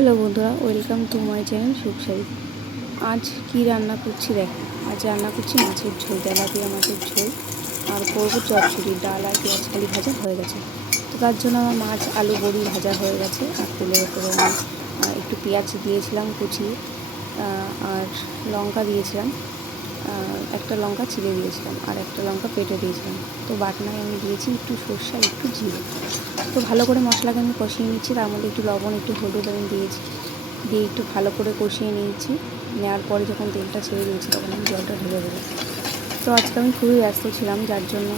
Hello বন্ধুরা, welcome to my channel Sukhsari আজ কি রান্না করছি দেখ, আজ রান্না করছি মাছের ঝোল, তেলাপিয়া মাছের ঝোল, আর করব চচ্চড়ি, ডাল আর পেঁয়াজ খালি ভাজা হয়ে গেছে। তো তার জন্য আমার মাছ আলু বড়ি ভাজা হয়ে গেছে, আর তেলের উপরে একটু পেঁয়াজ দিয়েছিলাম কুচিয়ে আর লঙ্কা দিয়েছিলাম। একটা লঙ্কা ছিঁড়ে দিয়েছিলাম আর একটা লঙ্কা পেটে দিয়েছিলাম। তো বাটনায় আমি দিয়েছি একটু সর্ষে একটু জিরে। তো ভালো করে মশলাকে আমি কষিয়ে নিচ্ছি, তার মধ্যে একটু লবণ, একটু হলুদ আমি দিয়েছি। দিয়ে একটু ভালো করে কষিয়ে নিয়েছি। নেওয়ার পরে যখন তেলটা ছেড়ে দিয়েছি, তখন আমি জলটা ঢেলে দেবো। তো আজকে আমি খুবই ব্যস্ত ছিলাম, যার জন্য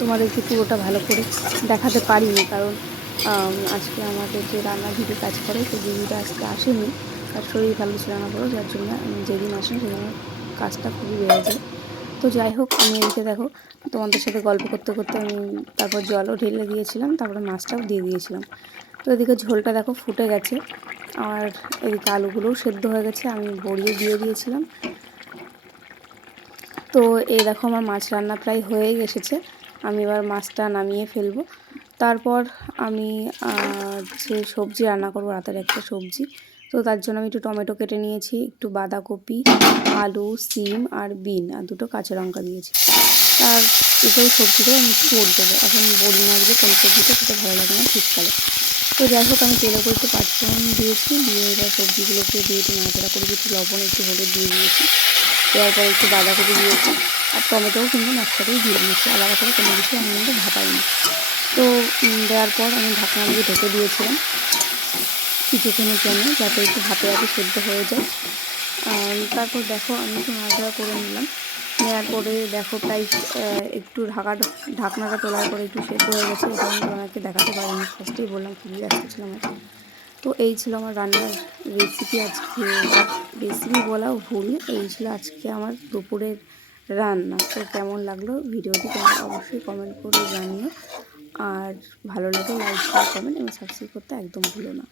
তোমাদেরকে পুরোটা ভালো করে দেখাতে পারিনি। কারণ আজকে আমাদের যে রান্না দিদি কাজ করে, তো দিদিটা আজকে আসেনি। তার শরীর ভালো ছিল না বলো, যার জন্য যেদিন আসেন সেদিন কাজটা খুবই বেড়ে যায় তো যাই হোক, আমি এদিকে দেখো, তোমাদের সাথে গল্প করতে করতে আমি তারপর জলও ঢেলে দিয়েছিলাম, তারপরে মাছটাও দিয়ে দিয়েছিলাম। তো এদিকে ঝোলটা দেখো ফুটে গেছে, আর এদিকে আলুগুলোও সেদ্ধ হয়ে গেছে, আমি বড়িয়ে দিয়ে দিয়েছিলাম। তো এই দেখো আমার মাছ রান্না প্রায় হয়েই এসেছে, আমি এবার মাছটা নামিয়ে ফেলব। তারপর আমি যে সবজি রান্না করব, রাতের একটা সবজি তো তার জন্য আমি একটু টমেটো কেটে নিয়েছি, একটু বাঁধাকপি, আলু, সিম আর বিন, আর দুটো কাঁচা লঙ্কা দিয়েছি। আর এসব সবজিগুলো আমি একটু বড়ি দেবো। এখন বড়ি না দিলে কোন সবজিটা খেতে ভালো লাগে না শীতকালে। তো যাই হোক, আমি তেলে করে একটু পাঁচফোড়ন দিয়েছি, দিয়ে এবার সবজিগুলোকে দিয়ে একটু নাড়াচাড়া করে একটু লবণ, একটু হলুদ দিয়ে দিয়েছি। দেওয়ার পরে একটু বাঁধাকপি দিয়েছি, আর টমেটোও কিন্তু একসাথেই দিয়ে দিয়েছি। আলাদা করে কোনো কিছু আমি কিন্তু ভাপাইনি তো দেওয়ার পর আমি ঢাকনা দিয়ে ঢেকে দিয়েছিলাম। কিছুক্ষণের জন্য যাতে একটু ভাপে ভাপে সেদ্ধ হয়ে যায়। আর তারপর দেখো আমি একটু নাড়াচাড়া করে নিলাম। নেওয়ার পরে দেখো প্রায় একটু ঢাকা, ঢাকনাটা তোলার পরে একটু সেদ্ধ হয়ে গেছে। এটা আমি তোমাকে দেখাতে পারিনি ফার্স্টেই বললাম খুবই ব্যস্ত ছিলাম আজকে তো এই ছিল আমার রান্নার রেসিপি আজকে। রেসিপি বলাও ভুল, এই ছিল আজকে আমার দুপুরের রান্না। তো কেমন লাগল ভিডিওটি তোমরা অবশ্যই কমেন্ট করে জানিও। আর ভালো লাগলে লাইক কমেন্ট এবং সাবস্ক্রাইব করতে একদম ভুলো না।